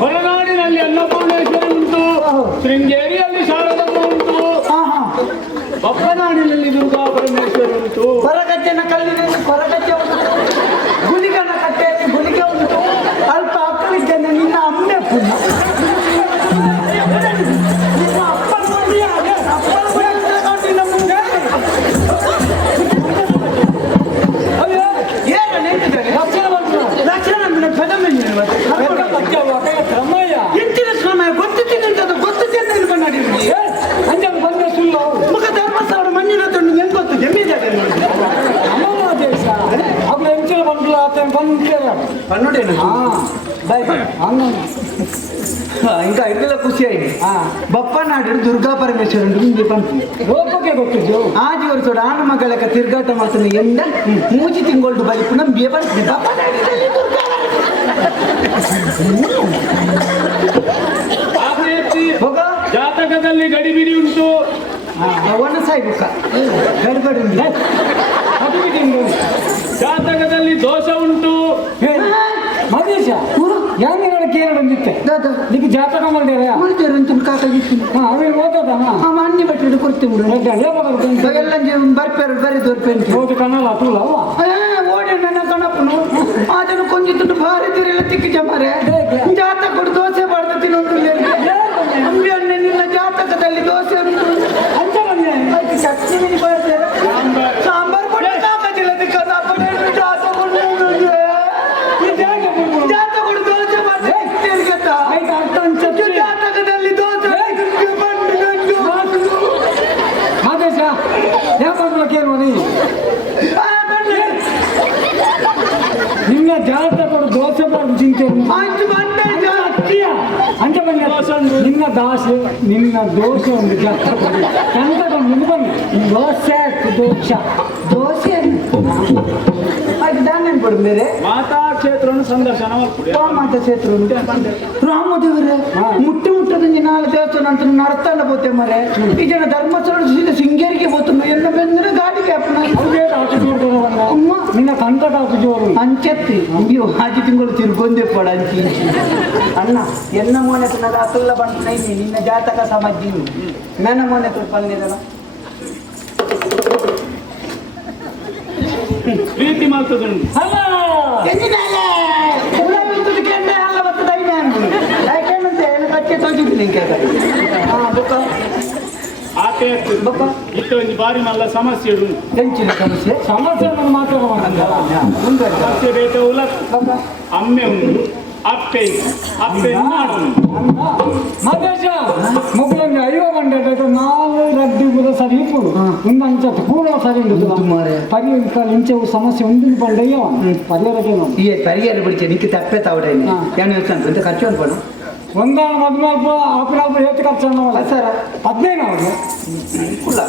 ಹೊರನಾಡಿನಲ್ಲಿ ಅನ್ನಪೂರ್ಣೇಶ್ವರಿ ಉಂಟು, ಶೃಂಗೇರಿಯಲ್ಲಿ ಶಾರದಮ್ಮ ಉಂಟು, ಬಪ್ಪನಾಡಿನಲ್ಲಿ ದುರ್ಗಾ ಪರಮೇಶ್ವರಿ ಉಂಟು, ಹೊರಗಜ್ಜನ ಕಲ್ಲಿನಲ್ಲಿ ಹೊರಗಜ್ಜೆ ಉಂಟು, ಗುಲಿಗನ ಕಟ್ಟೆಯಲ್ಲಿ ಗುಲಿಗೆ ಉಂಟು, ಅಲ್ಪ ಅಕ್ಕಳಿದ್ದೇನೆ ನಿನ್ನ ಅಮ್ಮೆ ಪುಣ್ಯ. ఇంకా ఇందులో ఖుషి అయింది. బప్పనాడు దుర్గా పరమేశ్వరుడు ನಿಮಗೆ ಬಂತು ರೋಪಕ್ಕೆ ಗೊತ್ತಿದ್ದು ಆಜಿ ವರ್ಷ ಆನು ಮಗಳಕ ತಿರ್ಗಾಟ ಮಾಡ್ತಾನೆ ಎಂದ ಮೂಜಿ ತಿಂಗಳು ಬಲಿಪು ನಮ್ಗೆ ಬಂತು ಬಪ್ಪನಾಡಿನಲ್ಲಿ ದುರ್ಗಾ ಜಾತಕದಲ್ಲಿ ಗಡಿಬಿಡಿ ಉಂಟು. ಒಣ ಸಾಯ್ಬೇಕ ಗಡಿಬಿಡಿ ಉಂಟು, ಜಾತಕದಲ್ಲಿ ದೋಷ ಉಂಟು. ಮದೇಶ ಯಾರು ಕೇರಳಿತ್ತೆ ನಿಮಗೆ ಜಾತಕ ಮಾಡಿದಾರೆ ಅಂತ ಕಾಕಾಗಿತ್ತು ಅವೇ ಓದೋದ ಅಣ್ಣಿ ಬಟ್ಟೆ ಕೊಡ್ತೇವೆ ಎಲ್ಲ ಬರ್ಪೇರು ಬರೀ ದೊರ್ಪೇಂಟ್ ಓದು ಕನ್ನಡ ತೂಲ ಓಡಿ ನನ್ನ ಕಣಪ್ಪನು ಅದನ್ನು ಕೊಂಜಿಟ್ಟು ಭಾರಿ ತಿರಿಲ್ಲ ತಿಕ್ಕಿ ಜಮಾರೆ ಜಾತಕ ಕೊಡು ದೋಸೆ ಮಾಡ್ದ ತಿನ್ನೊಂದು ಅಂಬಿ ಅಣ್ಣ ನಿನ್ನ ಜಾತಕದಲ್ಲಿ ದೋಸೆ ಸಾಂಬಾರ್ ಕೊಟ್ಟು ಕಾಕಾಜಿಲ್ಲ ತಿಕ್ಕದ ಜಾತಕದಲ್ಲಿ ದೋಸೆ ಆದೇಶ ಯಾಕೆ ಕೇಳುವ ನಿನ್ನ ಜಾತಕ ದೋಸೆ ಮಾಡಿ ಚಿಂತೆ ಅಂಚೆ ಬನ್ನಿ ನಿನ್ನ ದಾಸೆ ನಿನ್ನ ದೋಸೆ ಒಂದು ಜಾತಕ ಮುಂದೆ ಬನ್ನಿ ದೋಸೆ ದೋಷ ದೋಸೆ ಅದು ದಾನ ಕೊಡು ಬೇರೆ ಮಾತಾ ಕ್ಷೇತ್ರವನ್ನು ಸಂದರ್ಶನ ಮಾತಾ ಕ್ಷೇತ್ರ ರಾಮದೇವರೇ ಮುಟ್ಟಿ ಮುಟ್ಟದಂಗೆ ನಾಳೆ ದೇವಸ್ಥಾನ ಅಂತ ನಡ್ತಾನೆ ಬೋತೆ ಮರೆ ಈ ಜನ ಧರ್ಮಸ್ಥಳ ಸಿಂಗೇರಿಗೆ ಹೋಗ್ತಾನೆ ಎಲ್ಲ ಬೆಂದ್ರೆ ಗಾಡಿಗೆ ಅಮ್ಮ ನಿನ್ನ ಕಂಟಕ ಜೋರು ಅಂಚೆತ್ತಿ ಅಯ್ಯೋ ಆಜಿ ತಿಂಗಳು ತಿರ್ಗೊಂದೆ ಪಡ ಅಂಚಿ ಅಣ್ಣ ಎನ್ನ ಮೋನೆ ನನ್ನ ಅಸಲ್ಲ ಬಂದು ನೈನಿ ನಿನ್ನ ಜಾತಕ ಸಮಜ್ಜಿ ನನ್ನ ಮೋನೆ ಪಲ್ಲೆದಲ್ಲ ಪ್ರೀತಿ ಮಾಡ್ತದೆ ಆಕೆ ಇಷ್ಟೊಂದು ಬಾರಿ ಮಲ್ಲ ಸಮಸ್ಯೆ ಹೆಂಚಿನ ಸಮಸ್ಯೆ ಸಮಸ್ಯೆ ಸಮಸ್ಯೆ ಬೇಕಾ ಉಲ ಅಮ್ಮೆ ಉಂಟು ಅಪ್ಪೆ ಅಪ್ಪೆ ಮದೇಶ ಮಗುಳಂಗೆ ಐವ ಬಂಡೆ ನಾವು ರಡ್ಡಿ ಬುದ ಸರಿ ಇಪ್ಪುಡು ಒಂದು ಅಂಚತ್ತು ಪೂರ್ವ ಸರಿ ಪರಿಹಾರ ಇಂಚವು ಸಮಸ್ಯೆ ಒಂದು ಬಂಡೆಯೋ ಪರಿಹಾರಕ್ಕೆ ಈ ಪರಿಹಾರ ಬಿಡ್ತೀಯ ನಿಕ್ಕೆ ತಪ್ಪೆ ತಾವಡೆ ಏನು ಯೋಚನೆ ಅಂತ ಖರ್ಚು ಅನ್ಕೊಂಡು ಒಂದಾಣ 14 ಆಪಿನ ಏತು ಖರ್ಚು ಸರ್ 15 ಇಲ್ಲ